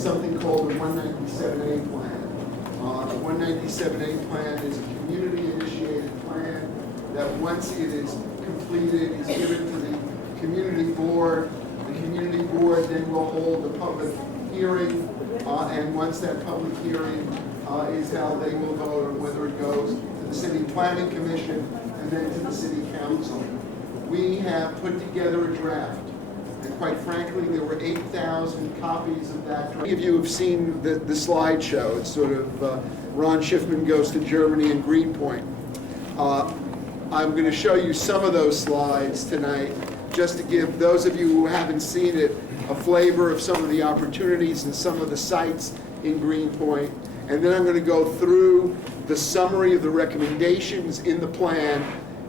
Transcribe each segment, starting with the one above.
something called the 197A plan. The 197A plan is a community-initiated plan that once it is completed is given to the community board. The community board then will hold a public hearing, and once that public hearing is held, they will vote on whether it goes to the city planning commission and then to the city council. We have put together a draft, and quite frankly, there were 8,000 copies of that draft. Many of you have seen the slideshow. It's sort of Ron Shiffman goes to Germany and Greenpoint. I'm going to show you some of those slides tonight, just to give those of you who haven't seen it a flavor of some of the opportunities and some of the sites in Greenpoint. And then I'm going to go through the summary of the recommendations in the plan,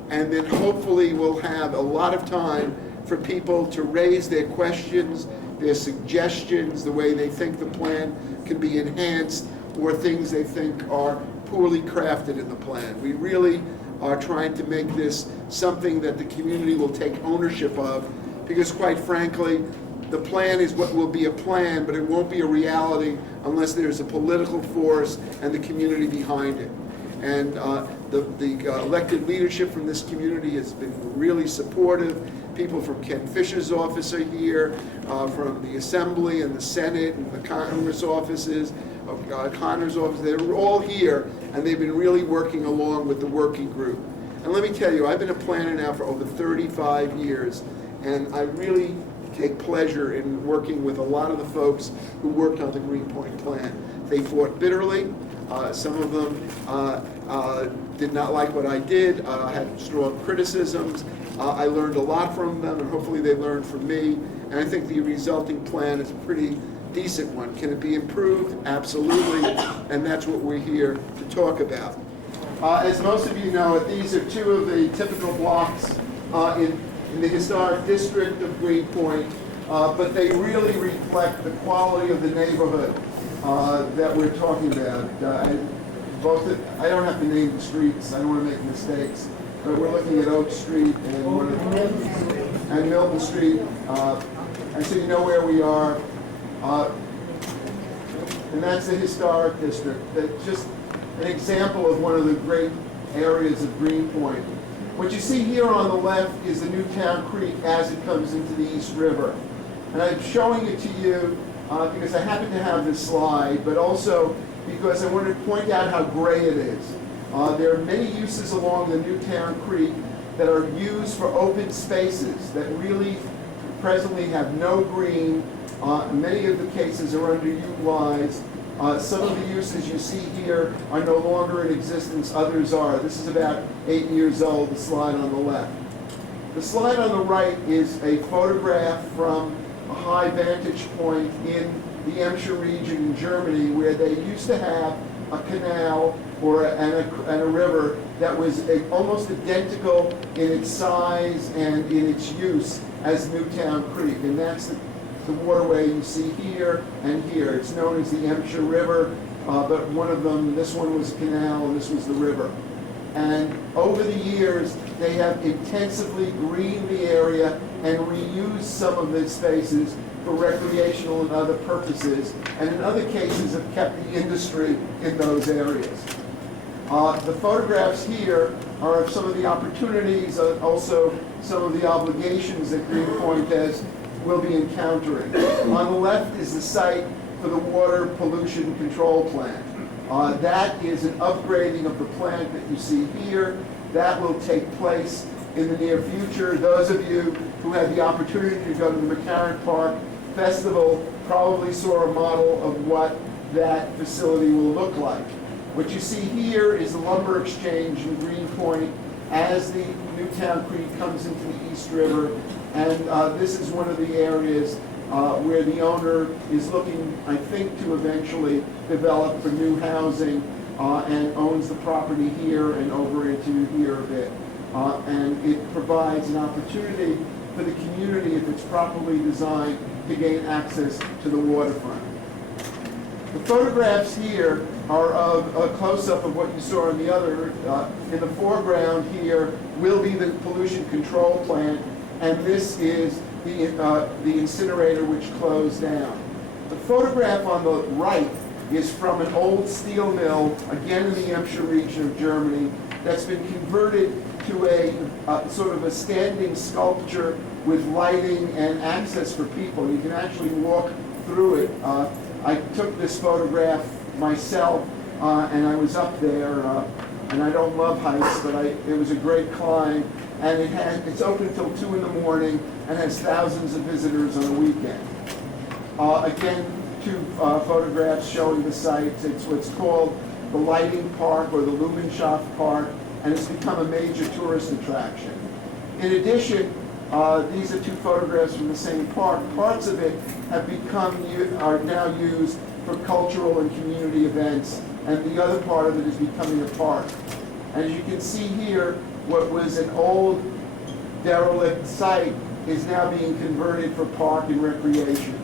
and then hopefully we'll have a lot of time for people to raise their questions, their suggestions, the way they think the plan can be enhanced, or things they think are poorly crafted in the plan. We really are trying to make this something that the community will take ownership of, because quite frankly, the plan is what will be a plan, but it won't be a reality unless there's a political force and the community behind it. And the elected leadership from this community has been really supportive. People from Ken Fisher's office are here, from the Assembly and the Senate and the Congress offices, Connor's office. They're all here, and they've been really working along with the working group. And let me tell you, I've been a planner now for over 35 years, and I really take pleasure in working with a lot of the folks who worked on the Greenpoint plan. They fought bitterly. Some of them did not like what I did, had strong criticisms. I learned a lot from them, and hopefully they learned from me. And I think the resulting plan is a pretty decent one. Can it be improved? Absolutely. And that's what we're here to talk about. As most of you know, these are two of the typical blocks in the historic district of Greenpoint, but they really reflect the quality of the neighborhood that we're talking about. I don't have to name the streets, I don't want to make mistakes, but we're looking at Oak Street and Milton Street, and so you know where we are. And that's the historic district. That's just an example of one of the great areas of Greenpoint. What you see here on the left is the Newtown Creek as it comes into the East River. And I'm showing it to you because I happen to have this slide, but also because I want to point out how gray it is. There are many uses along the Newtown Creek that are used for open spaces that really presently have no green. Many of the cases are underutilized. Some of the uses you see here are no longer in existence, others are. This is about 8 years old, the slide on the left. The slide on the right is a photograph from a high vantage point in the Hampshire region in Germany, where they used to have a canal and a river that was almost identical in its size and in its use as Newtown Creek. And that's the waterway you see here and here. It's known as the Hampshire River, but one of them, this one was a canal and this was the river. And over the years, they have intensively greened the area and reused some of the spaces for recreational and other purposes, and in other cases have kept the industry in those areas. The photographs here are of some of the opportunities, also some of the obligations that Greenpoint will be encountering. On the left is the site for the water pollution control plant. That is an upgrading of the plant that you see here. That will take place in the near future. Those of you who had the opportunity to go to the McCarran Park Festival probably saw a model of what that facility will look like. What you see here is the lumber exchange in Greenpoint as the Newtown Creek comes into the East River, and this is one of the areas where the owner is looking, I think, to eventually develop for new housing and owns the property here and over into here a bit. And it provides an opportunity for the community, if it's properly designed, to gain access to the waterfront. The photographs here are of a close-up of what you saw in the other. In the foreground here will be the pollution control plant, and this is the incinerator which closed down. The photograph on the right is from an old steel mill, again in the Hampshire region of Germany, that's been converted to a sort of a standing sculpture with lighting and access for people. You can actually walk through it. I took this photograph myself, and I was up there, and I don't love heights, but it was a great climb, and it's open until 2 in the morning and has thousands of visitors on a weekend. Again, 2 photographs showing the site. It's what's called the Lighting Park or the Lumen Park, and it's become a major tourist attraction. In addition, these are 2 photographs from the same park. Parts of it are now used for cultural and community events, and the other part of it is becoming a park. As you can see here, what was an old derelict site is now being converted for park and recreation.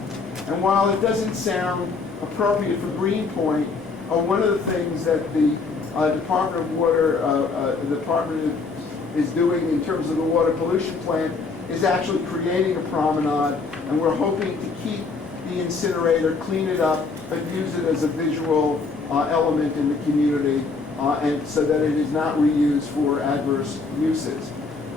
And while it doesn't sound appropriate for Greenpoint, one of the things that the Department of Water, is doing in terms of the water pollution plant is actually creating a promenade, and we're hoping to keep the incinerator, clean it up, but use it as a visual element in the community, and so that it is not reused for adverse uses.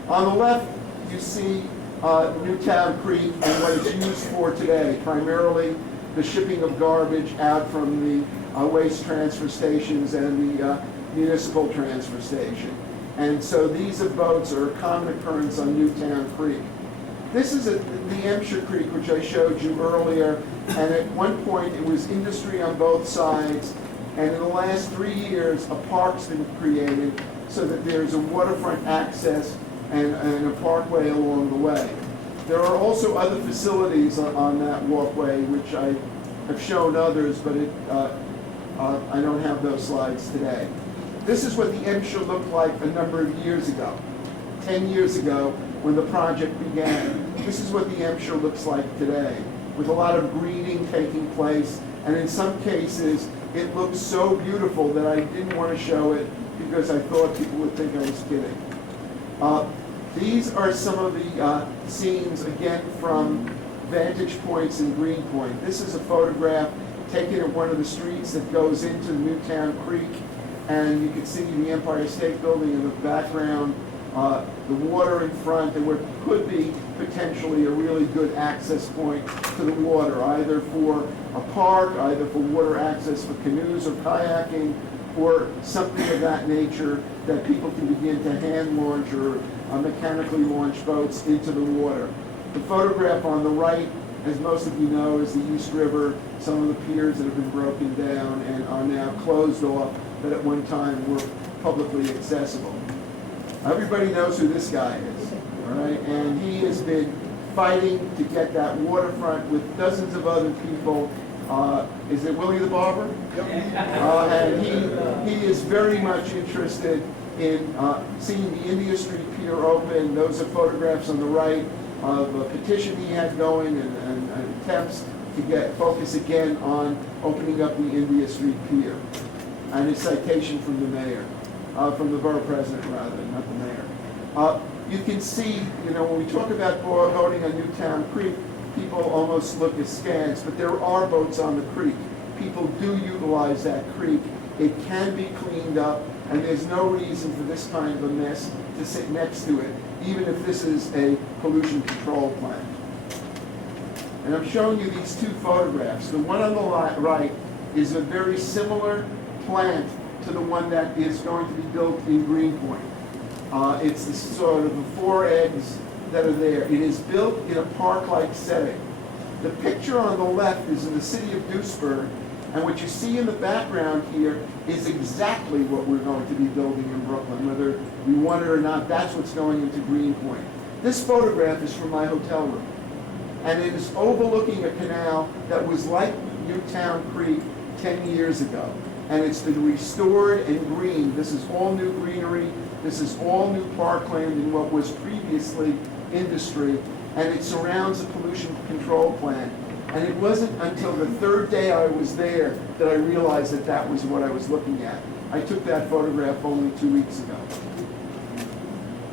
On the left, you see Newtown Creek and what it's used for today, primarily the shipping of garbage out from the waste transfer stations and the municipal transfer station. And so these boats are a common occurrence on Newtown Creek. This is the Hampshire Creek, which I showed you earlier, and at one point it was industry on both sides, and in the last 3 years a park's been created so that there's a waterfront access and a parkway along the way. There are also other facilities on that walkway, which I have shown others, but I don't have those slides today. This is what the Hampshire looked like a number of years ago, 10 years ago when the project began. This is what the Hampshire looks like today, with a lot of greening taking place, and in some cases it looks so beautiful that I didn't want to show it because I thought people would think I was kidding. These are some of the scenes, again, from vantage points in Greenpoint. This is a photograph taken at one of the streets that goes into Newtown Creek, and you can see the Empire State Building in the background, the water in front, and what could be potentially a really good access point to the water, either for a park, either for water access for canoes or kayaking, or something of that nature that people can begin to hand launch or mechanically launch boats into the water. The photograph on the right, as most of you know, is the East River, some of the piers that have been broken down and are now closed off, but at one time were publicly accessible. Everybody knows who this guy is, all right? And he has been fighting to get that waterfront with dozens of other people. Is it Willie the Barber? Yep. And he is very much interested in seeing the India Street Pier open. Those are photographs on the right of a petition he had going and attempts to get focus again on opening up the India Street Pier. And his citation from the mayor, from the borough president rather, not the mayor. You can see, when we talk about boating on Newtown Creek, people almost look askance, but there are boats on the creek. People do utilize that creek. It can be cleaned up, and there's no reason for this kind of a mess to sit next to it, even if this is a pollution control plant. And I'm showing you these 2 photographs. The one on the right is a very similar plant to the one that is going to be built in Greenpoint. It's the sort of the 4 eggs that are there. It is built in a park-like setting. The picture on the left is in the city of Duisburg, and what you see in the background here is exactly what we're going to be building in Brooklyn. Whether we want it or not, that's what's going into Greenpoint. This photograph is from my hotel room, and it is overlooking a canal that was like Newtown Creek 10 years ago. And it's been restored and green. This is all new greenery. This is all new parkland in what was previously industry, and it surrounds a pollution control plant. And it wasn't until the 3rd day I was there that I realized that that was what I was looking at. I took that photograph only 2 weeks ago.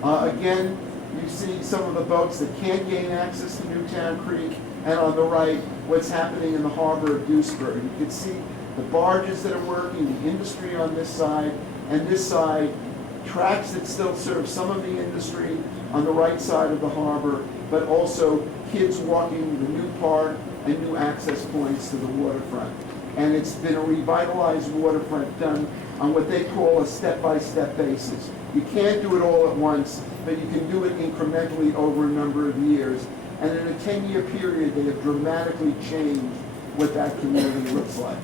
Again, you see some of the boats that can't gain access to Newtown Creek, and on the right, what's happening in the harbor of Duisburg. You can see the barges that are working, the industry on this side, and this side, tracks that still serve some of the industry on the right side of the harbor, but also kids walking the new park and new access points to the waterfront. And it's been a revitalized waterfront done on what they call a step-by-step basis. You can't do it all at once, but you can do it incrementally over a number of years. And in a 10-year period, they have dramatically changed what that community looks like.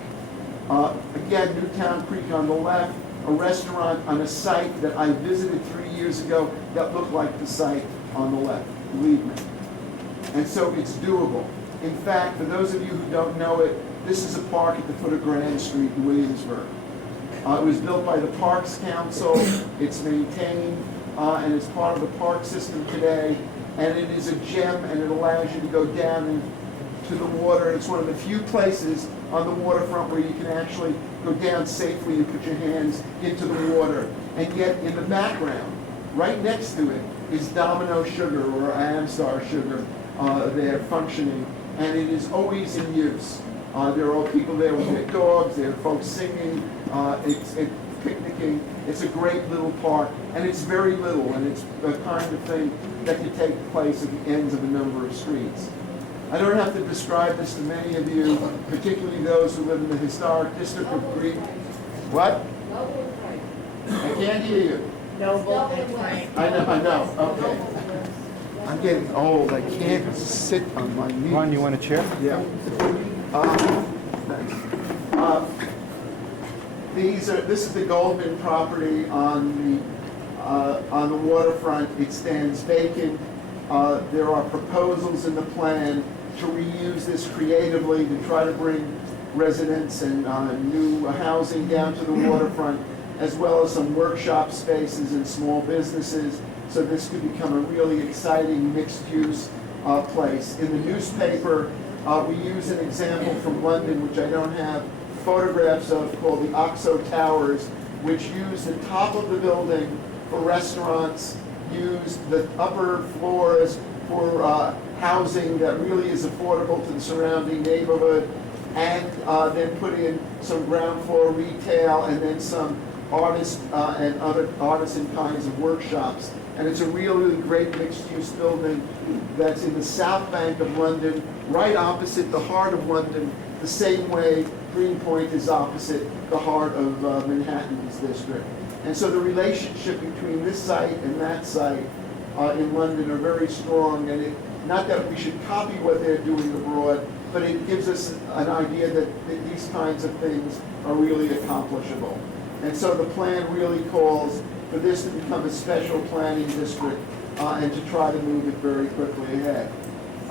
Again, Newtown Creek on the left, a restaurant on a site that I visited 3 years ago that looked like the site on the left, believe me. And so it's doable. In fact, for those of you who don't know it, this is a park at the foot of Grand Street in Williamsburg. It was built by the Parks Council, it's maintained, and it's part of the park system today, and it is a gem, and it allows you to go down into the water. It's one of the few places on the waterfront where you can actually go down safely and put your hands into the water. And yet, in the background, right next to it, is Domino Sugar, or Amstar Sugar, there functioning, and it is always in use. There are people there with their dogs, there are folks singing, it's picnicking. It's a great little park, and it's very little, and it's the kind of thing that could take place at the ends of a number of streets. I don't have to describe this to many of you, particularly those who live in the historic district of Greenpoint. What? I can't hear you. Noble and Frank. I know, okay. I'm getting old, I can't sit on my knees. Ron, you want a chair? Yeah. Thanks. This is the Goldman property on the waterfront. It stands vacant. There are proposals in the plan to reuse this creatively to try to bring residents and new housing down to the waterfront, as well as some workshop spaces and small businesses. So this could become a really exciting mixed-use place. In the newspaper, we use an example from London, which I don't have photographs of, called the Oxo Towers, which use the top of the building for restaurants, use the upper floors for housing that really is affordable to the surrounding neighborhood, and then put in some ground floor retail and then some artists and other artisan kinds of workshops. And it's a really great mixed-use building that's in the South Bank of London, right opposite the heart of London, the same way Greenpoint is opposite the heart of Manhattan's district. And so the relationship between this site and that site in London are very strong, and not that we should copy what they're doing abroad, but it gives us an idea that these kinds of things are really accomplishable. And so the plan really calls for this to become a special planning district and to try to move it very quickly ahead.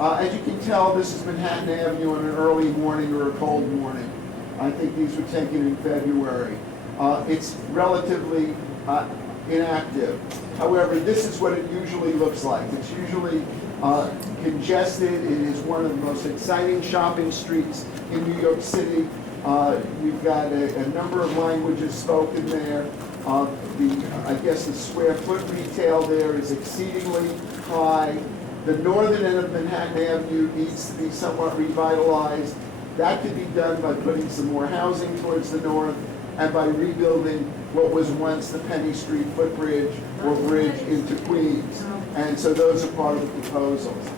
As you can tell, this is Manhattan Avenue on an early morning or a cold morning. I think these were taken in February. It's relatively inactive. However, this is what it usually looks like. It's usually congested. It is one of the most exciting shopping streets in New York City. We've got a number of languages spoken there. I guess the square foot retail there is exceedingly high. The northern end of Manhattan Avenue needs to be somewhat revitalized. That could be done by putting some more housing towards the north and by rebuilding what was once the Penny Street footbridge or bridge into Queens. And so those are part of the proposals.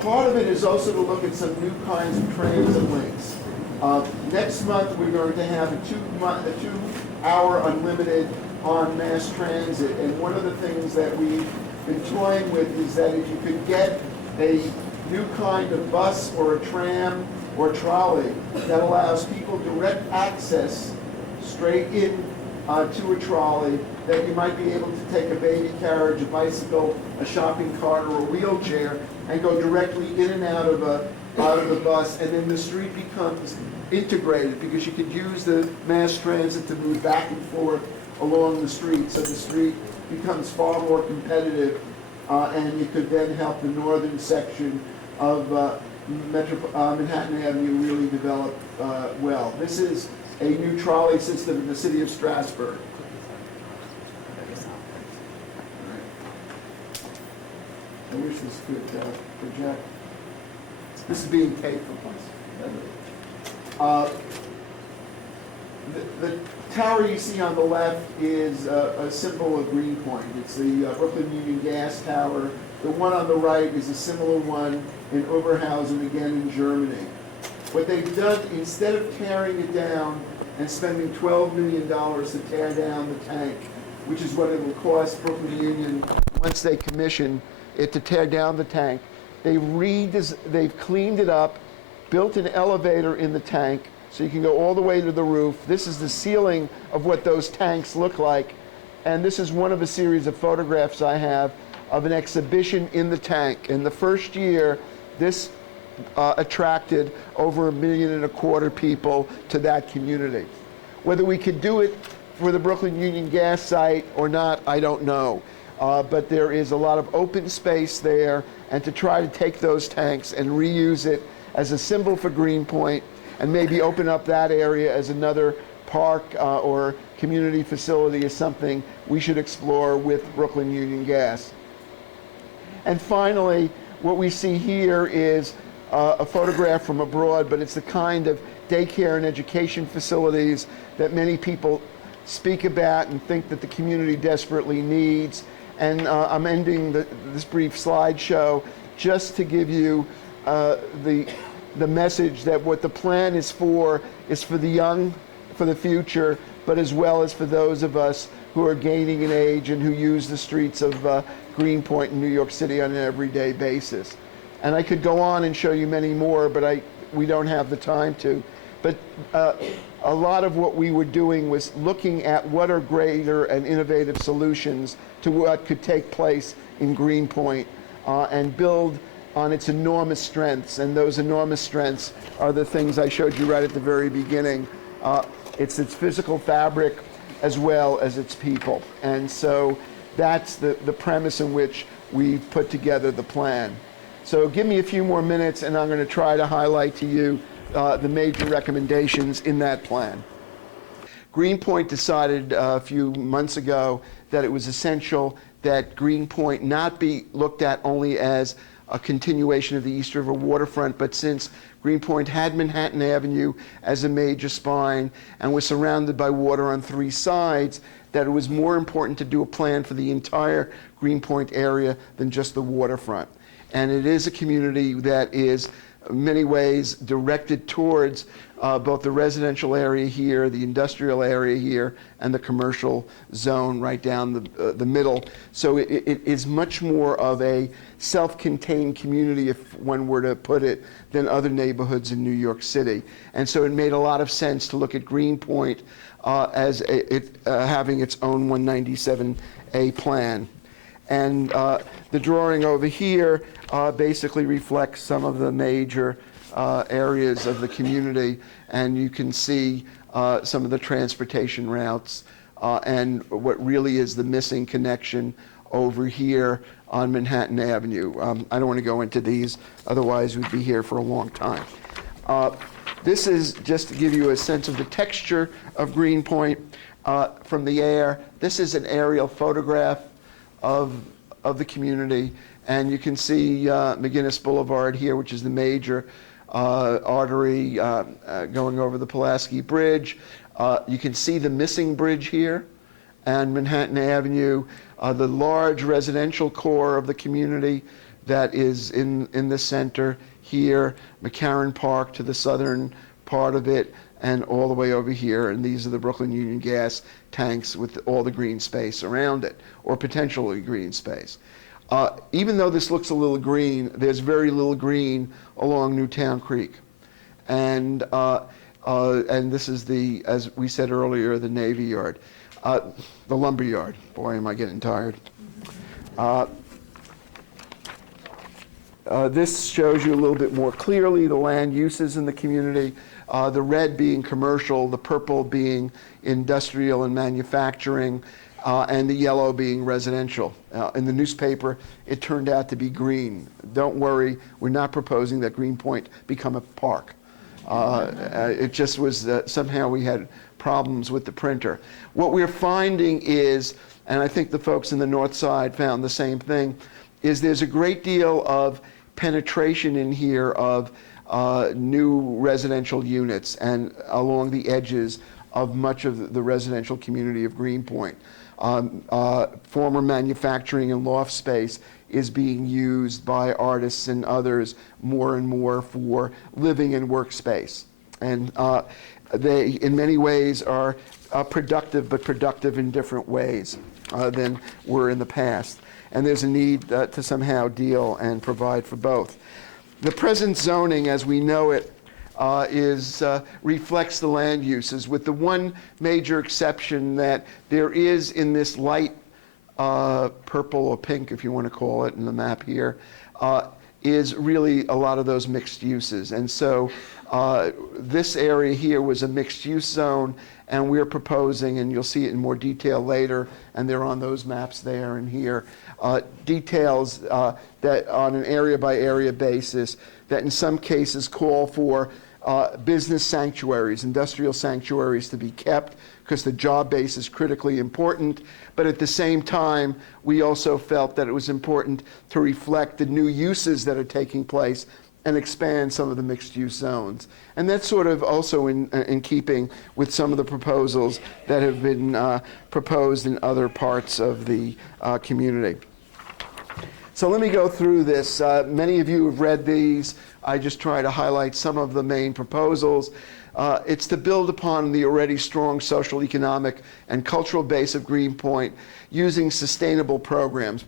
Part of it is also to look at some new kinds of transit links. Next month, we're going to have a 2-hour unlimited on mass transit. And one of the things that we've been toying with is that if you could get a new kind of bus or a tram or trolley that allows people direct access straight in to a trolley, that you might be able to take a baby carriage, a bicycle, a shopping cart, or a wheelchair and go directly in and out of the bus, and then the street becomes integrated because you could use the mass transit to move back and forth along the street, so the street becomes far more competitive, and you could then help the northern section of Manhattan Avenue really develop well. This is a new trolley system in the city of Strasburg. I wish this could project. This is being paid for us. The tower you see on the left is a symbol of Greenpoint. It's the Brooklyn Union Gas Tower. The one on the right is a similar one in Oberhausen, again in Germany. What they've done, instead of tearing it down and spending $12 million to tear down the tank, which is what it will cost Brooklyn Union once they commission it to tear down the tank, they've cleaned it up, built an elevator in the tank, so you can go all the way to the roof. This is the ceiling of what those tanks look like. And this is one of a series of photographs I have of an exhibition in the tank. In the first year, this attracted over 1.25 million people to that community. Whether we could do it for the Brooklyn Union Gas site or not, I don't know. But there is a lot of open space there, and to try to take those tanks and reuse it as a symbol for Greenpoint, and maybe open up that area as another park or community facility is something we should explore with Brooklyn Union Gas. And finally, what we see here is a photograph from abroad, but it's the kind of daycare and education facilities that many people speak about and think that the community desperately needs. And I'm ending this brief slideshow just to give you the message that what the plan is for the young, for the future, but as well as for those of us who are gaining in age and who use the streets of Greenpoint in New York City on an everyday basis. And I could go on and show you many more, but we don't have the time to. But a lot of what we were doing was looking at what are greater and innovative solutions to what could take place in Greenpoint and build on its enormous strengths. And those enormous strengths are the things I showed you right at the very beginning. It's its physical fabric as well as its people. And so that's the premise in which we put together the plan. So give me a few more minutes and I'm going to try to highlight to you the major recommendations in that plan. Greenpoint decided a few months ago that it was essential that Greenpoint not be looked at only as a continuation of the East River waterfront, but since Greenpoint had Manhattan Avenue as a major spine and was surrounded by water on 3 sides, that it was more important to do a plan for the entire Greenpoint area than just the waterfront. And it is a community that is in many ways directed towards both the residential area here, the industrial area here, and the commercial zone right down the middle. So it is much more of a self-contained community, if one were to put it, than other neighborhoods in New York City. And so it made a lot of sense to look at Greenpoint as having its own 197A plan. And the drawing over here basically reflects some of the major areas of the community, and you can see some of the transportation routes and what really is the missing connection over here on Manhattan Avenue. I don't want to go into these, otherwise we'd be here for a long time. This is just to give you a sense of the texture of Greenpoint from the air. This is an aerial photograph of the community, and you can see McGinnis Blvd here, which is the major artery going over the Pulaski Bridge. You can see the missing bridge here, and Manhattan Avenue, the large residential core of the community that is in the center here, McCarran Park to the southern part of it, and all the way over here, and these are the Brooklyn Union Gas tanks with all the green space around it, or potentially green space. Even though this looks a little green, there's very little green along Newtown Creek. And this is the, as we said earlier, the Navy Yard. The lumber yard. Boy, am I getting tired. This shows you a little bit more clearly the land uses in the community. The red being commercial, the purple being industrial and manufacturing, and the yellow being residential. In the newspaper, it turned out to be green. Don't worry, we're not proposing that Greenpoint become a park. It just was somehow we had problems with the printer. What we're finding is, and I think the folks in the north side found the same thing, is there's a great deal of penetration in here of new residential units and along the edges of much of the residential community of Greenpoint. Former manufacturing and loft space is being used by artists and others more and more for living and workspace. And they, in many ways, are productive, but productive in different ways than were in the past. And there's a need to somehow deal and provide for both. The present zoning, as we know it, reflects the land uses, with the one major exception that there is in this light purple or pink, if you want to call it, in the map here, is really a lot of those mixed uses. And so this area here was a mixed use zone, and we're proposing, and you'll see it in more detail later, and they're on those maps there and here, details that on an area by area basis that in some cases call for business sanctuaries, industrial sanctuaries to be kept because the job base is critically important. But at the same time, we also felt that it was important to reflect the new uses that are taking place and expand some of the mixed-use zones. And that's sort of also in keeping with some of the proposals that have been proposed in other parts of the community. So let me go through this. Many of you have read these. I just try to highlight some of the main proposals. It's to build upon the already strong social, economic, and cultural base of Greenpoint using sustainable programs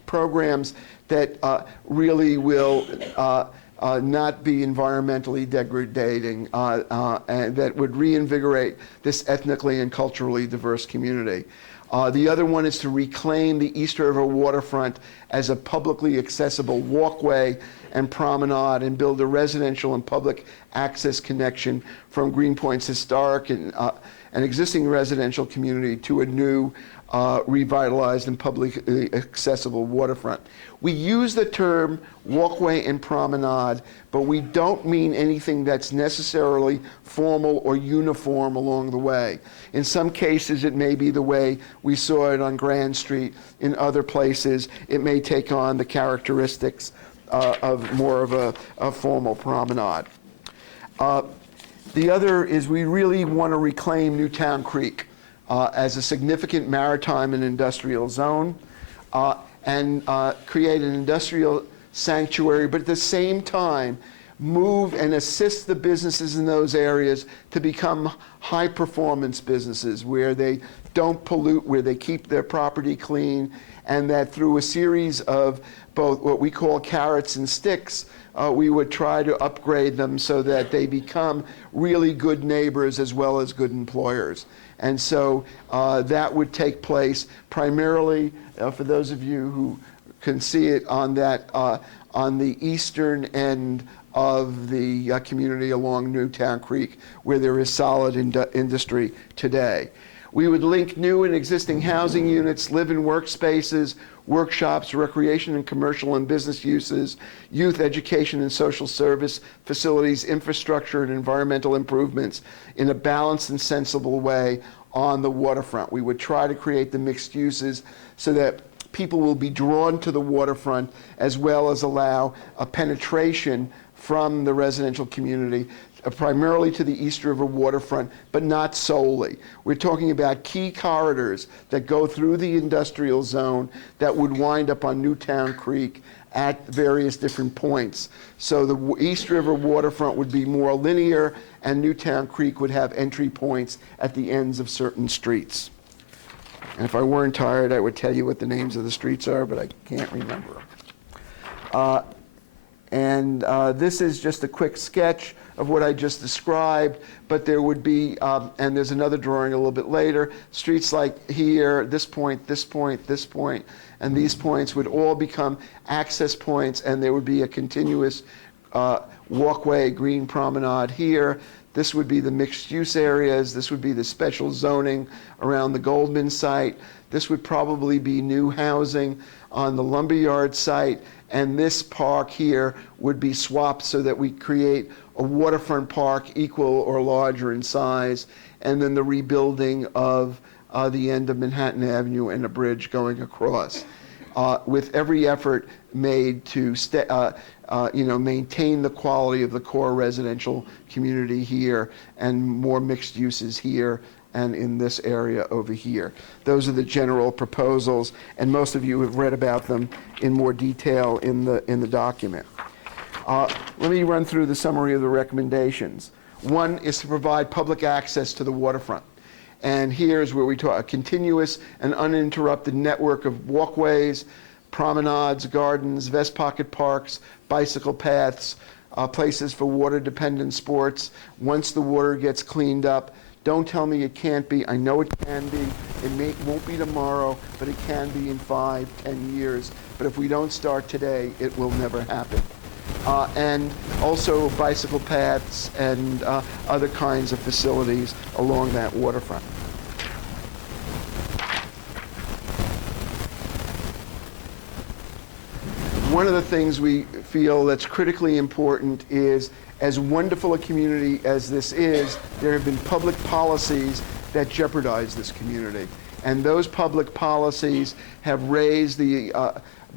that really will not be environmentally degrading, and that would reinvigorate this ethnically and culturally diverse community. The other one is to reclaim the East River waterfront as a publicly accessible walkway and promenade and build a residential and public access connection from Greenpoint's historic and existing residential community to a new revitalized and publicly accessible waterfront. We use the term walkway and promenade, but we don't mean anything that's necessarily formal or uniform along the way. In some cases, it may be the way we saw it on Grand Street. In other places, it may take on the characteristics of more of a formal promenade. The other is we really want to reclaim Newtown Creek as a significant maritime and industrial zone, and create an industrial sanctuary, but at the same time move and assist the businesses in those areas to become high performance businesses where they don't pollute, where they keep their property clean, and that through a series of both what we call carrots and sticks, we would try to upgrade them so that they become really good neighbors as well as good employers. And so that would take place primarily, for those of you who can see it, on that on the eastern end of the community along Newtown Creek, where there is solid industry today. We would link new and existing housing units, live-in workspaces, workshops, recreation and commercial and business uses, youth education and social service facilities, infrastructure and environmental improvements in a balanced and sensible way on the waterfront. We would try to create the mixed uses so that people will be drawn to the waterfront, as well as allow a penetration from the residential community primarily to the East River waterfront, but not solely. We're talking about key corridors that go through the industrial zone that would wind up on Newtown Creek at various different points. So the East River waterfront would be more linear, and Newtown Creek would have entry points at the ends of certain streets. And if I weren't tired, I would tell you what the names of the streets are, but I can't remember. This is just a quick sketch of what I just described, but there would be, and there's another drawing a little bit later, streets like here, this point, this point, this point, and these points would all become access points, and there would be a continuous walkway, green promenade here. This would be the mixed-use areas. This would be the special zoning around the Goldman site. This would probably be new housing on the lumberyard site, and this park here would be swapped so that we create a waterfront park equal or larger in size, and then the rebuilding of the end of Manhattan Avenue and a bridge going across, with every effort made to maintain the quality of the core residential community here and more mixed uses here and in this area over here. Those are the general proposals, and most of you have read about them in more detail in the document. Let me run through the summary of the recommendations. One is to provide public access to the waterfront. And here's where we talk a continuous and uninterrupted network of walkways, promenades, gardens, vest pocket parks, bicycle paths, places for water-dependent sports. Once the water gets cleaned up, don't tell me it can't be. I know it can be. Won't be tomorrow, but it can be in 5, 10 years. But if we don't start today, it will never happen. And also bicycle paths and other kinds of facilities along that waterfront. One of the things we feel that's critically important is, as wonderful a community as this is, there have been public policies that jeopardize this community. And those public policies have raised the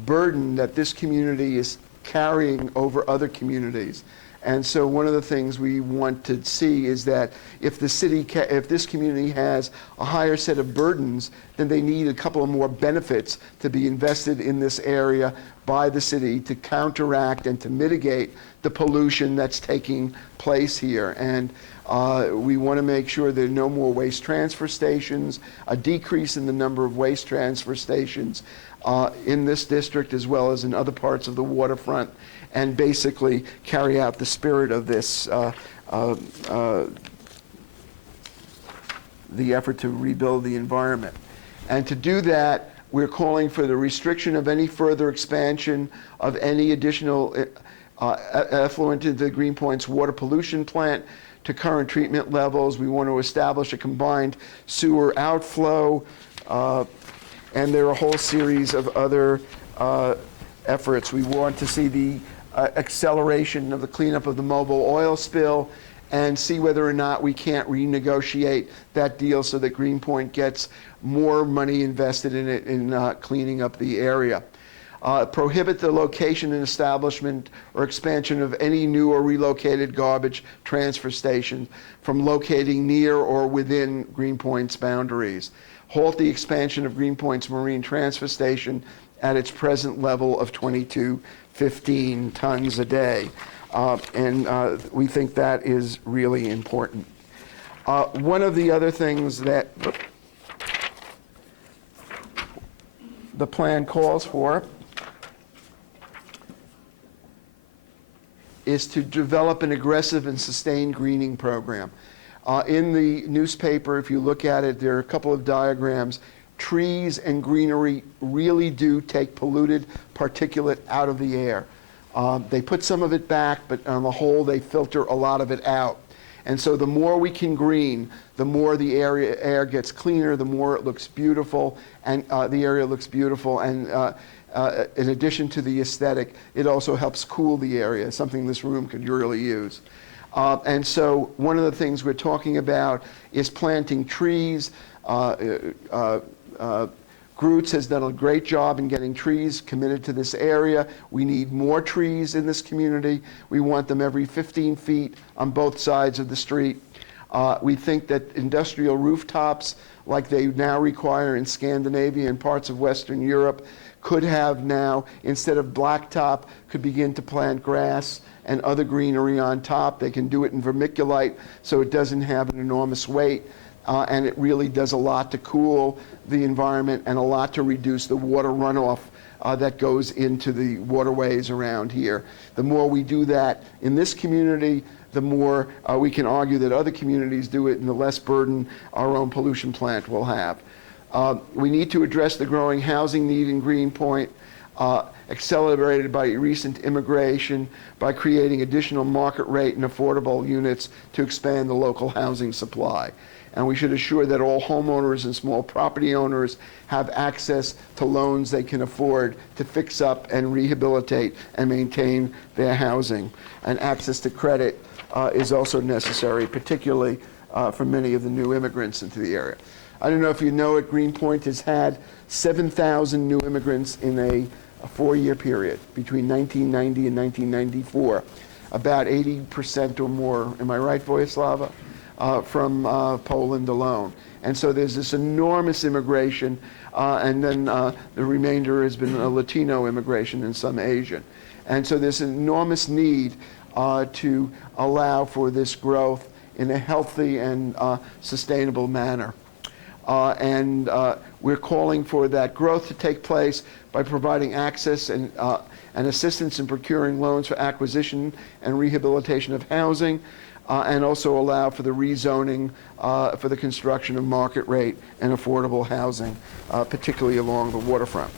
burden that this community is carrying over other communities. And so one of the things we want to see is that if this community has a higher set of burdens, then they need a couple of more benefits to be invested in this area by the city to counteract and to mitigate the pollution that's taking place here. And we want to make sure there are no more waste transfer stations, a decrease in the number of waste transfer stations in this district as well as in other parts of the waterfront, and basically carry out the spirit of this, the effort to rebuild the environment. And to do that, we're calling for the restriction of any further expansion of any additional effluent into the Greenpoint's water pollution plant to current treatment levels. We want to establish a combined sewer outflow, and there are a whole series of other efforts. We want to see the acceleration of the cleanup of the mobile oil spill and see whether or not we can't renegotiate that deal so that Greenpoint gets more money invested in it in cleaning up the area. Prohibit the location and establishment or expansion of any new or relocated garbage transfer station from locating near or within Greenpoint's boundaries. Halt the expansion of Greenpoint's marine transfer station at its present level of 2215 tons a day. And we think that is really important. One of the other things that the plan calls for is to develop an aggressive and sustained greening program. In the newspaper, if you look at it, there are a couple of diagrams. Trees and greenery really do take polluted particulate out of the air. They put some of it back, but on the whole, they filter a lot of it out. And so the more we can green, the more the air gets cleaner, the more it looks beautiful, and the area looks beautiful. And in addition to the aesthetic, it also helps cool the area, something this room could really use. And so one of the things we're talking about is planting trees. Groots has done a great job in getting trees committed to this area. We need more trees in this community. We want them every 15 feet on both sides of the street. We think that industrial rooftops, like they now require in Scandinavia and parts of Western Europe, could have now, instead of blacktop, could begin to plant grass and other greenery on top. They can do it in vermiculite so it doesn't have an enormous weight. And it really does a lot to cool the environment and a lot to reduce the water runoff that goes into the waterways around here. The more we do that in this community, the more we can argue that other communities do it, and the less burden our own pollution plant will have. We need to address the growing housing need in Greenpoint, accelerated by recent immigration, by creating additional market rate and affordable units to expand the local housing supply. And we should assure that all homeowners and small property owners have access to loans they can afford to fix up and rehabilitate and maintain their housing. And access to credit is also necessary, particularly for many of the new immigrants into the area. I don't know if you know it, Greenpoint has had 7,000 new immigrants in a a 4-year period between 1990 and 1994. About 80% or more, am I right, Vojislava, from Poland alone. And so there's this enormous immigration, and then the remainder has been Latino immigration and some Asian. And so there's an enormous need to allow for this growth in a healthy and sustainable manner. We're calling for that growth to take place by providing access and assistance in procuring loans for acquisition and rehabilitation of housing, and also allow for the rezoning for the construction of market rate and affordable housing, particularly along the waterfront.